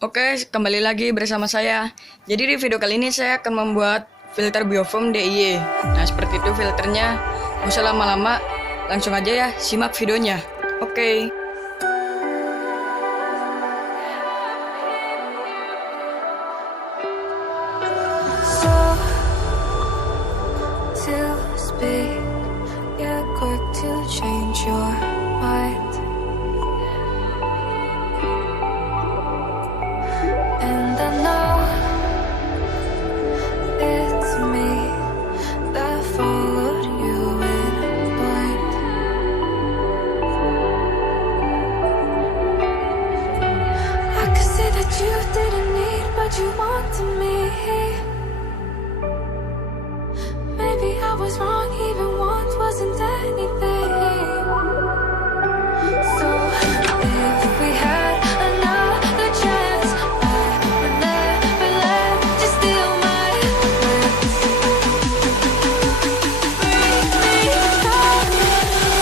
Oke, kembali lagi bersama saya. Jadi di video kali ini saya akan membuat filter Biofoam DIY. Nah, seperti itu filternya. Nggak usah lama-lama, langsung aja ya, simak videonya. Oke. You wanted me. Maybe I was wrong, even once wasn't anything. So if we had another chance, I would never let you steal my lips. Bring me back to life.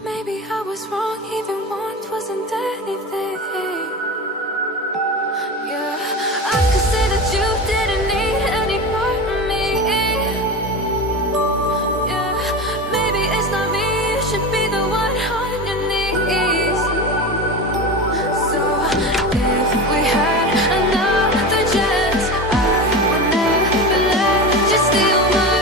Maybe I was wrong, even once wasn't anything. Yeah, I could say that you didn't need any part of me. Yeah, maybe it's not me, you should be the one on your knees. So if we had another chance, I would never let you steal my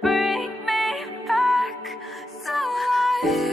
bring me back to life.